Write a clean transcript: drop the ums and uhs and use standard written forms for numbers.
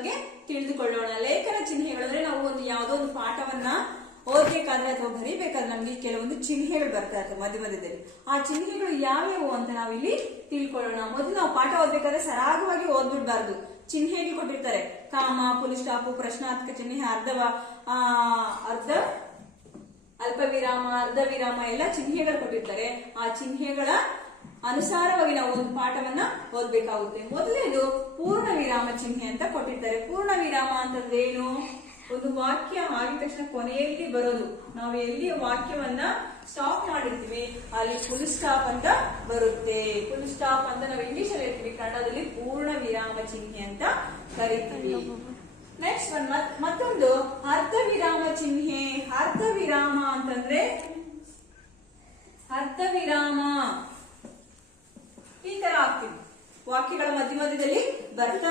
ಬಗ್ಗೆ ತಿಳಿದುಕೊಳ್ಳೋಣ. ಲೇಖನ ಚಿಹ್ನೆಗಳು ಅಂದ್ರೆ ನಾವು ಯಾವುದೋ ಒಂದು ಪಾಠವನ್ನ ಓದ್ಬೇಕಾದ್ರೆ ಅಥವಾ ಬರೀಬೇಕಾದ್ರೆ ನಮ್ಗೆ ಕೆಲವೊಂದು ಚಿಹ್ನೆಗಳು ಬರ್ತಾ ಇರ್ತವೆ ಮಧ್ಯದಲ್ಲಿ. ಆ ಚಿಹ್ನೆಗಳು ಯಾವ್ಯಾವು ಅಂತ ನಾವಿಲ್ಲಿ ತಿಳ್ಕೊಳ್ಳೋಣ. ಮೊದಲು ನಾವು ಪಾಠ ಓದ್ಬೇಕಾದ್ರೆ ಸರಾಗವಾಗಿ ಓದ್ಬಿಡ್ಬಾರ್ದು. ಚಿಹ್ನೆಗಳು ಕೊಟ್ಟಿರ್ತಾರೆ, ಕಾಮ, ಫುಲ್ ಸ್ಟಾಪ್, ಪ್ರಶ್ನಾರ್ಥಕ ಚಿಹ್ನೆ, ಅರ್ಧ ಅಲ್ಪ ವಿರಾಮ, ಅರ್ಧ ವಿರಾಮ ಎಲ್ಲ ಚಿಹ್ನೆಗಳು ಕೊಟ್ಟಿರ್ತಾರೆ. ಆ ಚಿಹ್ನೆಗಳ ಅನುಸಾರವಾಗಿ ನಾವು ಒಂದು ಪಾಠವನ್ನ ಓದ್ಬೇಕಾಗುತ್ತೆ. ಮೊದಲನೇದು ಪೂರ್ಣ ವಿರಾಮ ಚಿಹ್ನೆ ಅಂತ ಕೊಟ್ಟಿರ್ತಾರೆ. ಪೂರ್ಣ ವಿರಾಮ ಅಂತಂದ್ರೆ ಏನು? ಒಂದು ವಾಕ್ಯ ಆಗಿದ ತಕ್ಷಣ ಕೊನೆಯಲ್ಲಿ ಬರೋದು. ನಾವು ಎಲ್ಲಿ ವಾಕ್ಯವನ್ನ ಸ್ಟಾಪ್ ಮಾಡಿರ್ತೀವಿ ಅಲ್ಲಿ ಫುಲ್ ಸ್ಟಾಪ್ ಅಂತ ಬರುತ್ತೆ. ಫುಲ್ ಸ್ಟಾಪ್ ಅಂತ ನಾವು ಇಂಗ್ಲಿಷ್ ಅಲ್ಲಿ ಹೇಳ್ತೀವಿ, ಕನ್ನಡದಲ್ಲಿ ಪೂರ್ಣ ವಿರಾಮ ಚಿಹ್ನೆ ಅಂತ ಕರಿತೀವಿ. ನೆಕ್ಸ್ಟ್ ಮತ್ತೊಂದು ಅರ್ಧ ವಿರಾಮ ಚಿಹ್ನೆ. ಅರ್ಧ ವಿರಾಮ ಅಂತಂದ್ರೆ ಅರ್ಧ ವಿರಾಮ ಈ ತರ ಆಗ್ತೀವಿ, ವಾಕ್ಯಗಳ ಮಧ್ಯದಲ್ಲಿ ಬರ್ತಾ